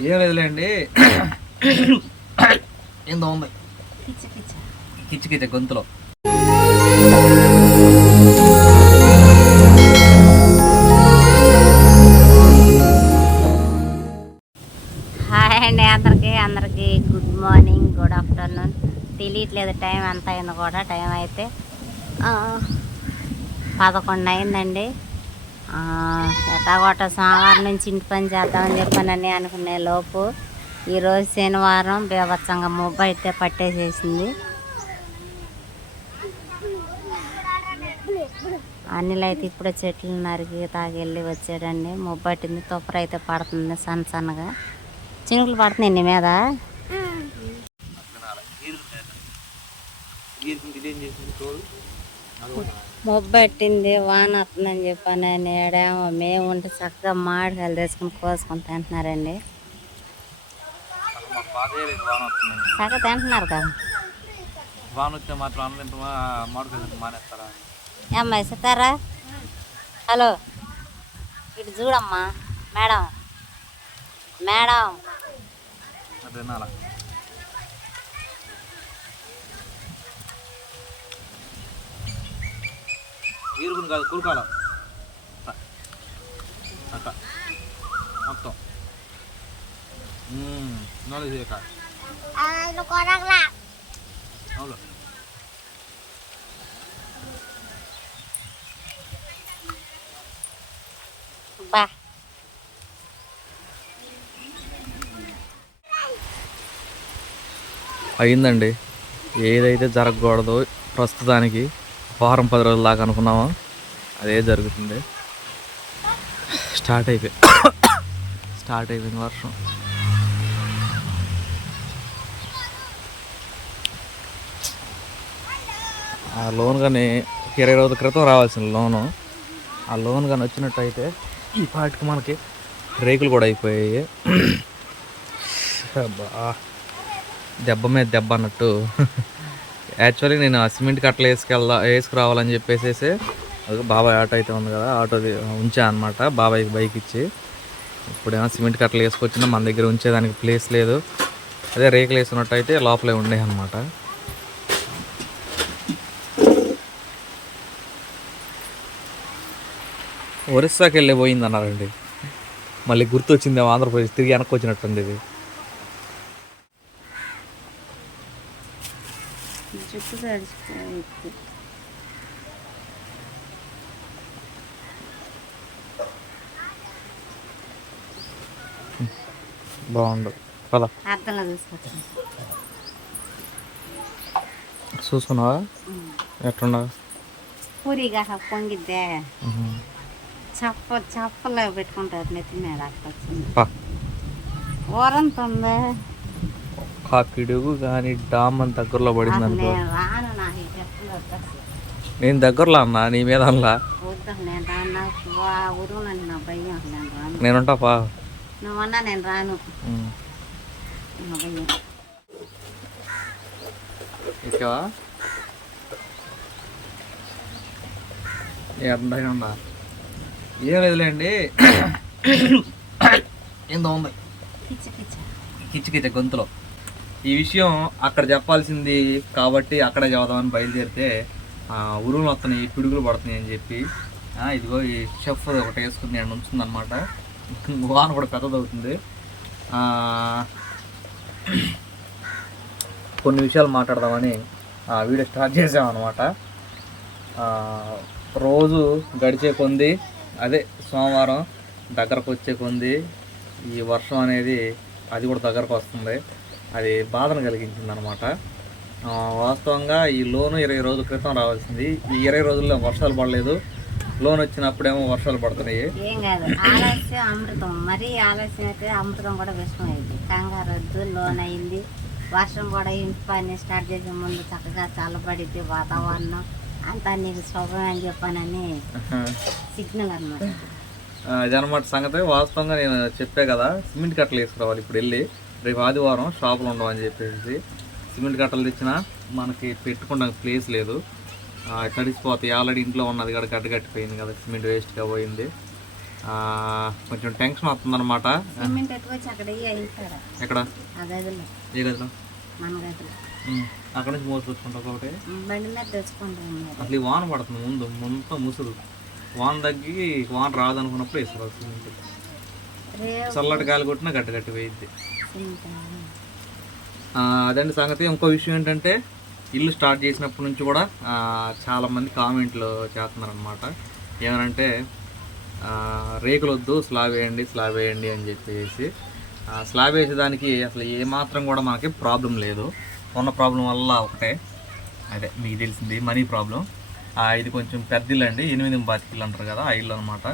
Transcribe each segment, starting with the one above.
ఏం లేదులేండి. ఏందో ఉంది. కిచ్చ గొంతులో. హాయ్ అండి అందరికి అందరికి గుడ్ మార్నింగ్ గుడ్ ఆఫ్టర్నూన్. తెలియట్లేదు టైం ఎంత అయిందో కూడా టైం అయితే పదకొండు అయిందండి. ఆ, ఎట్టాగొట్ట సోమవారం నుంచి ఇంటి పని చేద్దామని చెప్పానని అనుకునే లోపు ఈరోజు శనివారం బీభత్సంగా ముబ్బ అయితే పట్టేసేసింది. అనిల్ అయితే ఇప్పుడే చెట్లు నరికి తాగెళ్ళి వచ్చాడండి. ముబ్బట్టింది తుప్పర అయితే పడుతుంది సన్న సన్నగా. చినుకులు పడుతున్నాయి నీ మీద? మొబ్బట్టింది వాన వస్తుందని చెప్పాను. నేడేమో మేము ఉంటే చక్కగా మామిడికాయలు తెచ్చుకుని కోసుకొని తింటున్నారండి. చక్కగా తింటున్నారు కదా. వాన వస్తే మాత్రం అన్నం తింటామా మామిడికాయలు మానేస్తారా ఏమ్మా సితారా హలో ఇటు చూడమ్మా మేడం. మేడం. అది తినాలా? ఈరుగుని కాదు కురుకాల. అట్ట మొత్తం. చేయక అవును. బా. అయిందండి ఏదైతే జరగకూడదో ప్రస్తుతానికి వారం పది రోజుల దాకా అనుకున్నామో అదే జరుగుతుంది. స్టార్ట్ అయిపోయి స్టార్ట్ అయిపోయింది వర్షం. ఆ లోన్ కానీ ఇరవై రోజుల క్రితం రావాల్సిన లోను. ఆ లోన్ కానీ వచ్చినట్టయితే ఈ పాటికి మనకి రేకులు కూడా అయిపోయాయి. దెబ్బ మీద దెబ్బ అన్నట్టు. యాక్చువల్లీ నేను ఆ సిమెంట్ కట్టలు వేసుకెళ్దా వేసుకురావాలని చెప్పేసి బాబాయ్ ఆటో అయితే ఉంది కదా ఆటో ఉంచా అనమాట బాబాయ్కి బైక్ ఇచ్చి. ఇప్పుడేమో సిమెంట్ కట్టలు వేసుకొచ్చినా మన దగ్గర ఉంచేదానికి ప్లేస్ లేదు. అదే రేకులు వేసుకున్నట్టు అయితే లోపలే ఉండే అనమాట ఒరిస్సాకి వెళ్ళి పోయింది అన్నారండి మళ్ళీ గుర్తొచ్చిందేమో ఆంధ్రప్రదేశ్ తిరిగి వెనక్కి వచ్చినట్టుంది ఇది. జుట్టు తడిచిపోయింది బాగుండు. పద. అర్థంలో చూసుకొచ్చాను చూసుకున్నావా? ఎట్లున్నావు? పూరిగా పొంగిద్దే. చప్ప చప్పలో పెట్టుకుంటారు నెత్తి మీద అక్కడ వచ్చింది పా. ఊరంతా ఉందే ఆ పిడుగు కానీ డామ్ అని దగ్గరలో పడింది అనుకో. నేను దగ్గరలో అన్నా నీ మీద అనలా వద్దు నేను రాను నాకు ఉరువునండి నా భయం అసలు నేను రాను. నేనుంటా పా. నువ్వన్నా నేను రాను. ఉందా ఏం లేదులేండి. ఏందో ఉంది. కిచ్చ గొంతులో. ఈ విషయం అక్కడ చెప్పాల్సింది కాబట్టి అక్కడే చదువుదామని బయలుదేరితే ఉరువులు వస్తున్నాయి పిడుగులు పడుతున్నాయి అని చెప్పి ఇదిగో ఈ షెఫ్ ఒకటి వేసుకుని నేను ఉంచుందనమాట వాన కూడా పెద్దదవుతుంది కొన్ని విషయాలు మాట్లాడదామని ఆ, వీడియో స్టార్ట్ చేసామన్నమాట. అనమాట రోజు గడిచే కొంది అదే సోమవారం దగ్గరకు వచ్చే కొంది ఈ వర్షం అనేది అది కూడా దగ్గరకు వస్తుంది. అది బాధను కలిగించింది అనమాట వాస్తవంగా ఈ లోను ఇరవై రోజుల క్రితం రావాల్సింది. ఈ ఇరవై రోజుల్లో వర్షాలు పడలేదు. లోన్ వచ్చినప్పుడేమో వర్షాలు పడుతున్నాయి. ఏం కాదు. ఆలస్యం అమృతం. మరీ ఆలస్యం అయితే అమృతం కూడా విషయం అయింది. కంగారు వద్దు లోన్ అయింది. వర్షం కూడా ఇంటి పని స్టార్ట్ చేసే ముందు చక్కగా చల్లబడిద్ది వాతావరణం. అంతా నీకు శుభం అని చెప్పానని సిగ్నల్ అనమాట ఆ, ఇదన్నమాట సంగతి. వాస్తవంగా నేను చెప్పే కదా సిమెంట్ కట్టలు వేసుకురావాలి ఇప్పుడు వెళ్ళి. రేపు ఆదివారం షాపులు ఉండవు అని చెప్పేసి సిమెంట్ కట్టలు తెచ్చినా మనకి పెట్టుకోవడానికి ప్లేస్ లేదు. తడిసిపోతాయి. ఆల్రెడీ ఇంట్లో ఉన్నది కూడా గడ్డ కట్టిపోయింది కదా సిమెంట్ వేస్ట్గా పోయింది. కొంచెం టెన్షన్ అక్కడ ఇక్కడ ఎక్కడ? ఏ గదిలో? అక్కడ నుంచి మీద తెచ్చుకుంటాం మీరు అసలు ఈ వాన పడుతుంది ముందు ముందు ముసురు వాన తగ్గి వాన రాదనుకున్నప్పుడు వేస్తారు సిమెంట్. చల్లటి గాలి కొట్టినా గట్టి గట్టి వేయిద్ది. అదండి సంగతి. ఇంకో విషయం ఏంటంటే ఇల్లు స్టార్ట్ చేసినప్పటి నుంచి కూడా చాలామంది కామెంట్లు చేస్తున్నారు అనమాట ఏమనంటే రేకులొద్దు రేకులు వద్దు స్లాబ్ వేయండి స్లాబ్ వేయండి అని చెప్పేసి. స్లాబ్ వేసేదానికి అసలు ఏమాత్రం కూడా మనకి ప్రాబ్లం లేదు. ఉన్న ప్రాబ్లం వల్ల ఒకటే. అదే మీకు తెలిసింది మనీ ప్రాబ్లం. ఇది కొంచెం పెద్ద ఇల్లు అండి. ఎనిమిది బాతికిల్లు అంటారు కదా ఆ ఇల్లు అనమాట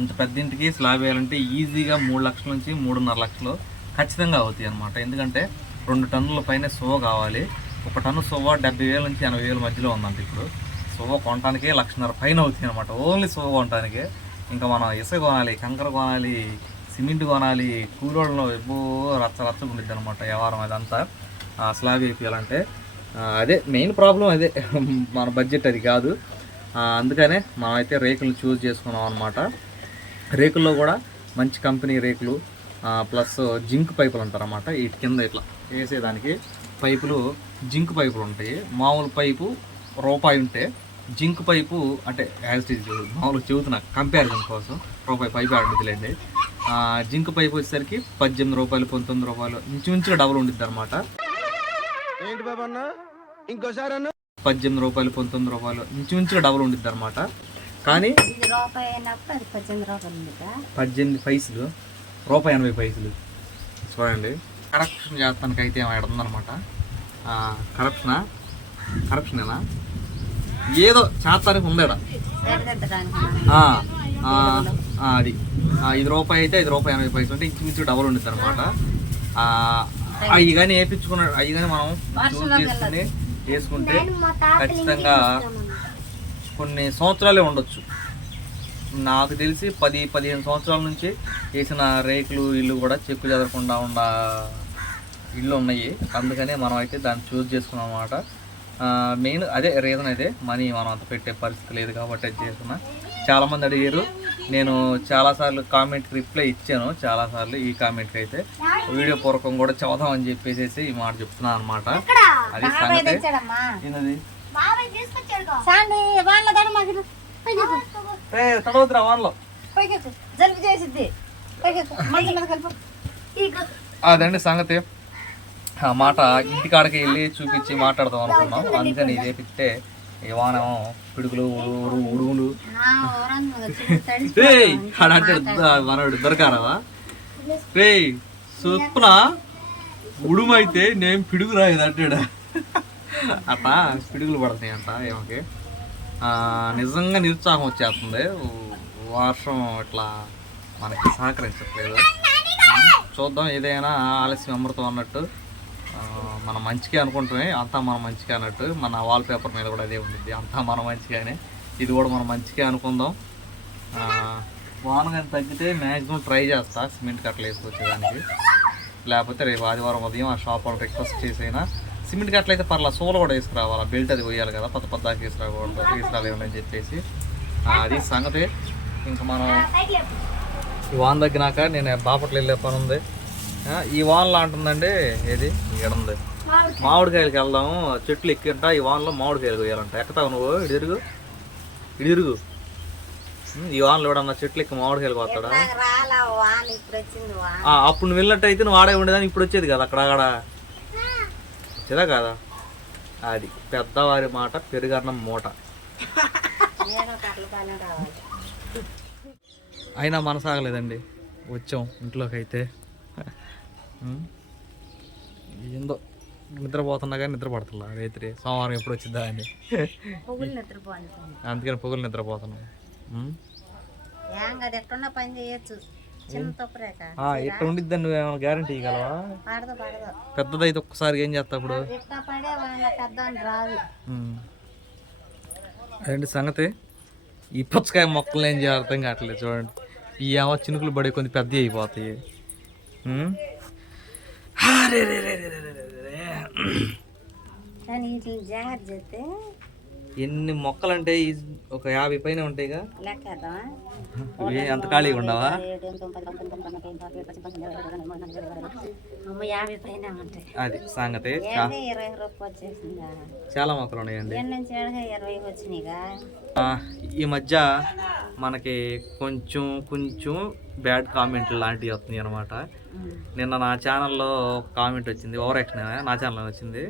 ఇంత పెద్ద ఇంటికి స్లాబ్ వేయాలంటే ఈజీగా మూడు లక్షల నుంచి మూడున్నర లక్షలు ఖచ్చితంగా అవుతాయి అనమాట ఎందుకంటే రెండు టన్నుల పైన సువ కావాలి. ఒక టన్ను సువ డెబ్బై వేల నుంచి ఎనభై వేల మధ్యలో ఉందంట ఇప్పుడు. సువ కొనటానికే లక్షన్నర పైన అవుతాయి అనమాట ఓన్లీ సువ కొనటానికే. ఇంకా మనం ఇసుక కొనాలి కంకర కొనాలి సిమెంట్ కొనాలి కూలోళ్ళలో ఎబ్బో రచ్చ రచ్చగా ఉండిద్ది అనమాట వ్యవహారం అదంతా. స్లాబ్ వేయాలంటే అదే మెయిన్ ప్రాబ్లం అదే. మన బడ్జెట్ అది కాదు. అందుకనే అందుకనే మనమైతే రేకులు చూస్ చేసుకున్నాం అనమాట రేకుల్లో కూడా మంచి కంపెనీ రేకులు ప్లస్ జింక్ పైపులు అంటారు అనమాట వీటి కింద ఇట్లా వేసేదానికి పైపులు జింక్ పైపులు ఉంటాయి. మామూలు పైపు రూపాయి ఉంటే జింక్ పైపు అంటే యాజ్ ఇట్ మామూలుగా చెబుతున్నా కంపారిజన్ కోసం రూపాయి పైపు ఆడుతుందిలేండి జింక్ పైపు వచ్చేసరికి పద్దెనిమిది రూపాయలు పంతొమ్మిది రూపాయలు ఇంచుమించుగా డబుల్ ఉండిద్ది అనమాట ఏంటి బాబన్న ఇంకోసారి పద్దెనిమిది రూపాయలు పంతొమ్మిది రూపాయలు ఇంచుమించుగా డబుల్ ఉండిద్ది అనమాట కానీ పద్దెనిమిది పైసలు రూపాయి ఎనభై పైసలు. చూడండి. కరప్షన్ చేస్తానికి అయితే ఏమైనా ఉందన్నమాట. కరప్షనా కరప్షనేనా ఏదో చేస్తానికి ఉందేడ అది. ఇది రూపాయి అయితే ఐదు రూపాయి ఎనభై పైసలు అంటే ఇంచుమించు డబుల్ ఉండిద్ది అనమాట అవి కానీ వేయించుకున్న అవి కానీ మనం చూస్ చేసుకుని వేసుకుంటే ఖచ్చితంగా కొన్ని సంవత్సరాలే ఉండొచ్చు. నాకు తెలిసి పది పదిహేను సంవత్సరాల నుంచి వేసిన రేకులు ఇల్లు కూడా చెక్కు చెదరకుండా ఉన్న ఇల్లు ఉన్నాయి. అందుకనే మనం అయితే దాన్ని చూస్ చేసుకున్నాం అనమాట మెయిన్ అదే రీజన్ అయితే మనీ మనం అంత పెట్టే పరిస్థితి లేదు కాబట్టి అది చేస్తున్నా. చాలామంది అడిగారు. నేను చాలాసార్లు కామెంట్కి రిప్లై ఇచ్చాను. చాలాసార్లు ఈ కామెంట్కి అయితే వీడియో పూర్వకం కూడా చదువుదాం అని చెప్పేసి ఈ మాట చెప్తున్నాను అనమాట అది సంగతి. ఏంటది? రే తడవద్దురా వాన్లో. జలుబు చేసిద్ది. అదండి సంగతి. ఆ మాట ఇంటికాడకి వెళ్ళి చూపించి మాట్లాడదాం అనుకున్నాం. అందుకని ఇదే పిట్టే ఈ వానేమో పిడుగులు ఉడు ఉడుగులు అంటే మనోడు దొరకారావా? రేయ్ చొప్పున ఉడుమైతే నేను పిడుగు రాయదు అంటాడు? అట్ట పిడుగులు పడుతున్నాయి అంట ఏమకి. నిజంగా నిరుత్సాహం వచ్చేస్తుంది. వర్షం ఇట్లా మనకి సహకరించట్లేదు. చూద్దాం ఏదైనా ఆలస్యం అమృతం అన్నట్టు. మనం మంచిగా అనుకుంటున్నాయి అంతా మనం మంచిగా అన్నట్టు. మన వాల్ పేపర్ మీద కూడా అదే ఉండిద్ది. అంతా మనం మంచిగానే. ఇది కూడా మనం మంచిగా అనుకుందాం. వాన కానీ తగ్గితే మ్యాక్సిమం ట్రై చేస్తా. సిమెంట్ కట్టలు వేసుకొచ్చేదానికి లేకపోతే రేపు ఆదివారం ఉదయం ఆ షాప్ వాళ్ళు రిక్వెస్ట్ చేసైనా సిమెంట్ కట్టలు అయితే పర్లా సోలు కూడా వేసుకురావాలా. బెల్ట్ అది పోయాలి కదా పత్త పద్దాకి వేసుకురాకూడదు. తీసుకురాలేమని చెప్పేసి. అది సంగతి. ఇంకా మనం ఈ వాన తగ్గినాక నేను బాపట్ల వెళ్ళే పని ఉంది. ఈ వానలో అంటుందండి ఏది? ఇక్కడ ఉంది. మామిడికాయలకి వెళ్దాము చెట్లు ఎక్కింట ఈ వానలో మామిడికాయలు కొయ్యాలంట. ఎక్కుతావు నువ్వు? తిరుగు. ఉమ్, ఈ వానలో ఎవడన్నా చెట్లు ఎక్కి మామిడికాయలు పోతాడా అప్పుడు నువ్వు వెళ్ళినట్టయితే నువ్వు ఆడే ఉండేదాన్ని ఇప్పుడు వచ్చేది కదా అక్కడ అక్కడ వచ్చేదా కదా. అది పెద్దవారి మాట పెరుగన్నం మూట. అయినా మనసాగలేదండి వచ్చాం ఇంట్లోకి అయితే. ఏందో నిద్రపోతున్నా కానీ నిద్ర పడుతున్నా రైతురి. సోమవారం ఎప్పుడు వచ్చిందా అని. అందుకని పొగులు నిద్రపోతున్నాం. పని చేయొచ్చు. ఎట్లా ఉండిద్దని నువ్వేమైనా గ్యారంటీ ఇవ్వగలవా పెద్దదైతే ఒక్కసారి ఏం చేస్తా ఇప్పుడు. అదేంటి సంగతి? ఈ పుచ్చకాయ మొక్కలు ఏం చేయాలి అర్థం కావట్లేదు చూడండి. ఈ ఏమో చినుకులు పడే కొన్ని పెద్ద అయిపోతాయి. కానీ జాగ్రత్త ఎన్ని మొక్కలు అంటే ఒక యాభై పైన ఉంటాయిగా? ఇవి ఎంత ఖాళీగా ఉండవా? అమ్మ యాభై పైన ఉంటాయి. అది సంగతి. చాలా మొక్కలు ఉన్నాయండి. ఈ మధ్య మనకి కొంచెం కొంచెం బ్యాడ్ కామెంట్లు లాంటివి వస్తున్నాయి అనమాట నిన్న నా ఛానల్లో కామెంట్ వచ్చింది ఓవర్ యాక్షన్ నా ఛానల్లో వచ్చింది.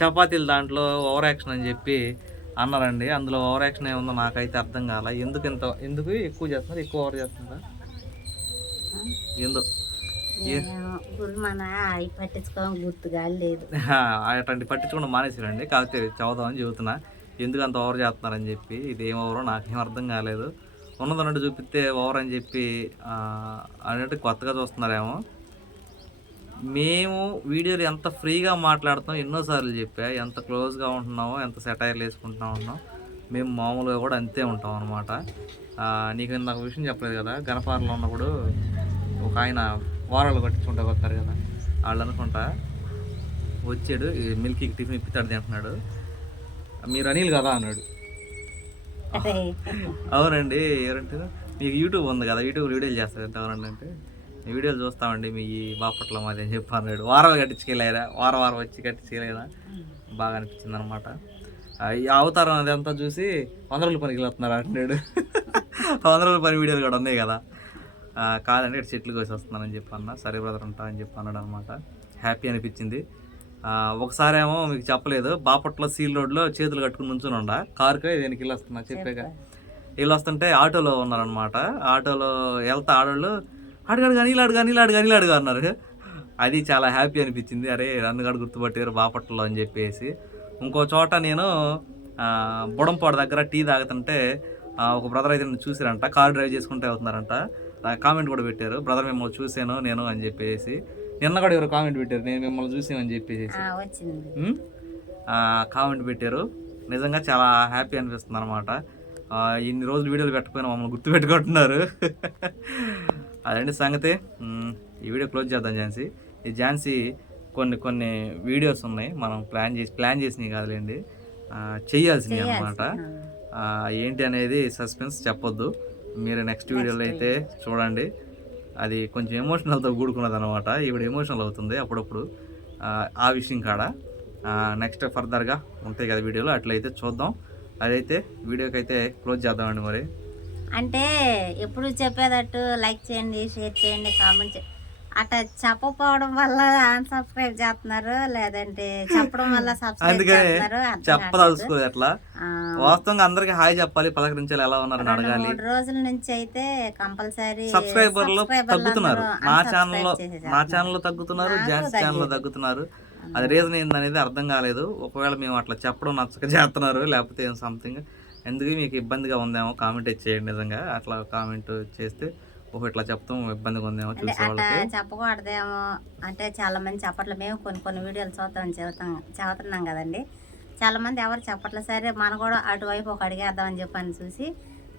చపాతీలు దాంట్లో. ఓవర్ యాక్షన్ అని చెప్పి అన్నారండి. అందులో ఓవర్ యాక్షన్ ఏముందో నాకైతే అర్థం కాల. ఎందుకు ఇంత ఎందుకు ఎక్కువ చేస్తున్నారు? ఎక్కువ ఓవర్ చేస్తున్నారా? ఎందు గురు మన పట్టించుకోవడం గుర్తుగా లేదు అటువంటి పట్టించుకోవడం మానేసారండి కాకపోతే చదువుదామని చెబుతున్నా. ఎందుకు అంత ఓవర్ చేస్తున్నారని చెప్పి ఇది ఏం ఓవరో నాకేం అర్థం కాలేదు. ఉన్నదన్నట్టు చూపిస్తే ఓవర్ అని చెప్పి అన్నట్టు కొత్తగా చూస్తున్నారేమో. మేము వీడియోలు ఎంత ఫ్రీగా మాట్లాడుతాం ఎన్నోసార్లు చెప్పా ఎంత క్లోజ్గా ఉంటున్నామో ఎంత సెటైర్లు వేసుకుంటున్నా ఉన్నాం మేము మామూలుగా కూడా అంతే ఉంటాం అనమాట నీకు ఇందాక విషయం చెప్పలేదు కదా గణపారలో ఉన్నప్పుడు ఒక ఆయన వారాలు కట్టించుకుంటా వస్తారు కదా. వాళ్ళు అనుకుంటా వచ్చాడు ఈ మిల్కీకి టిఫిన్ ఇప్పిస్తాడు తింటున్నాడు మీరు అనిల్ కదా అన్నాడు. అవునండి. ఎవరంటే మీకు యూట్యూబ్ ఉంది కదా యూట్యూబ్ వీడియోలు చేస్తారు ఎవరండి అంటే "ఈ వీడియోలు చూస్తామండి మీ బాపట్ల మాది అని చెప్పి అన్నాడు. వారాలు కట్టించుకెళ్ళారా వారం వారం వచ్చి కట్టించుకెళ్ళారా బాగా అనిపించింది అనమాట ఈ అవతారం అదంతా చూసి వంద రోజుల పనికి వెళ్తున్నారు అంటున్నాడు. వంద రోజుల పని వీడియోలు కూడా ఉన్నాయి కదా. కాదండి ఇక్కడ చెట్లు కోసి వస్తున్నానని చెప్పి అన్న. సరే బ్రదర్ ఉంటా అని చెప్పి అన్నాడు అనమాట. హ్యాపీ అనిపించింది. ఆ, ఒకసారేమో మీకు చెప్పలేదు. బాపట్ల సీల్ రోడ్లో చేతులు కట్టుకుని నుంచుని ఉండ. కారుకే దేనికి వెళ్ళి వస్తున్నా చెప్పాక. వీళ్ళు వస్తుంటే ఆటోలో ఉన్నారనమాట. ఆటోలో వెళ్తా ఆడోళ్ళు అడుగాడు కానీ ఇలా అడుగా నీళ్ళు అడుగా నీళ్ళు అడుగా అన్నారు. అది చాలా హ్యాపీ అనిపించింది. అరే నన్ను కూడా గుర్తుపట్టారు బాపట్లలో అని చెప్పేసి. ఇంకో చోట నేను బుడంపాడు దగ్గర టీ తాగుతుంటే ఒక బ్రదర్ అయితే నన్ను చూసారంట కార్ డ్రైవ్ చేసుకుంటే అవుతున్నారంట కామెంట్ కూడా పెట్టారు. బ్రదర్ మిమ్మల్ని చూశాను నేను అని చెప్పేసి. నిన్న కూడా ఎవరు కామెంట్ పెట్టారు. నేను మిమ్మల్ని చూసాను అని చెప్పేసి. కామెంట్ పెట్టారు. నిజంగా చాలా హ్యాపీ అనిపిస్తుంది అనమాట ఇన్ని రోజులు వీడియోలు పెట్టకపోయినా మమ్మల్ని గుర్తు పెట్టుకుంటున్నారు. అదండి సంగతి. ఈ వీడియో క్లోజ్ చేద్దాం ఝాన్సీ. ఈ ఝాన్సీ కొన్ని కొన్ని వీడియోస్ ఉన్నాయి. మనం ప్లాన్ చేసి ప్లాన్ చేసినవి కాదులేండి. చేయాల్సినవి అనమాట ఏంటి అనేది సస్పెన్స్ చెప్పొద్దు. మీరు నెక్స్ట్ వీడియోలో అయితే చూడండి. అది కొంచెం ఎమోషనల్తో కూడుకున్నది అనమాట ఇప్పుడు ఎమోషనల్ అవుతుంది అప్పుడప్పుడు. ఆ, ఆ విషయం కాడ? నెక్స్ట్ ఫర్దర్గా ఉంటాయి కదా వీడియోలో అట్లయితే చూద్దాం. అదైతే వీడియోకి అయితే క్లోజ్ చేద్దామండి మరి. అంటే ఎప్పుడు చెప్పేటట్టు లైక్ చేయండి షేర్ చేయండి కామెంట్ చేయండి అట్లా చెప్పకపోవడం వల్ల అన్సబ్స్క్రైబ్ చేస్తున్నారు లేదంటే చెప్పడం వల్ల అందుకనే ఆ, వాస్తవంగా అందరికి హాయ్ చెప్పాలి పలకరించాలి ఎలా ఉన్నారని రెండు అడగాలి. మూడు రోజుల నుంచి అయితే కంపల్సరీ సబ్స్క్రైబర్లు తగ్గుతున్నారు. నా ఛానల్లో నా ఛానల్లో తగ్గుతున్నారు నాకు జాన్స్ ఛానల్లో తగ్గుతున్నారు. అది రీజన్ ఏందనేది అర్థం కాలేదు. ఒకవేళ మేము అట్లా చెప్పడం నచ్చక చేస్తున్నారు లేకపోతే ఏం సంథింగ్ ఎందుకు మీకు ఇబ్బందిగా ఉందేమో కామెంట్ చేయండి నిజంగా. అట్లా కామెంట్ చేస్తే ఒక ఇట్లా చెప్తాం ఇబ్బందిగా ఉందేమో అంటే చూసే అట్లా వాళ్ళకి. చెప్పకూడదేమో. అంటే చాలా మంది చెప్పట్లేదు మేము కొన్ని కొన్ని వీడియోలు చూస్తాం చెబుతాం చదువుతున్నాం కదండి. చాలా మంది ఎవరు చెప్పట్లేదు సరే మనం కూడా అటువైపు ఒక అడిగేద్దామని చెప్పని చూసి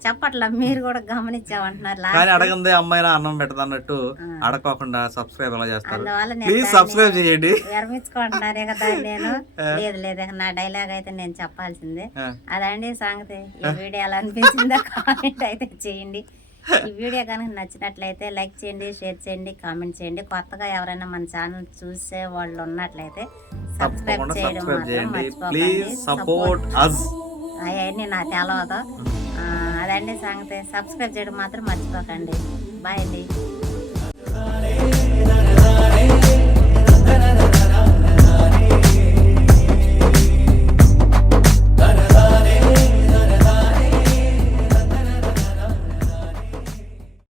చెప్పట్లా. మీరు కూడా గమనించామంటున్నారు కానీ అడగందే అమ్మాయినా అన్నం పెట్టదు అన్నట్టు అడగకుండా సబ్స్క్రైబ్ ఎలా చేస్తారు. ప్లీజ్ సబ్స్క్రైబ్ చేయండి. విరమించుకుంటున్నారే కదా నేను. లేదు లేదు. నా డైలాగ్ అయితే నేను చెప్పాల్సిందే. అదండి సంగతి. ఈ వీడియో ఎలా అనిపించిందో కామెంట్ అయితే చేయండి. ఈ వీడియో కనుక నచ్చినట్లయితే లైక్ చేయండి షేర్ చేయండి కామెంట్ చేయండి. కొత్తగా ఎవరైనా మన ఛానల్ చూసే వాళ్ళు ఉన్నట్లయితే సబ్స్క్రైబ్ చేయడం మాత్రం మర్చిపోకండి. సపోర్ట్ అవన్నీ నాకు తెలవదు. అదండి సంగతి. సబ్స్క్రైబ్ చేయడం మాత్రం మర్చిపోకండి. బాయ్ అండి.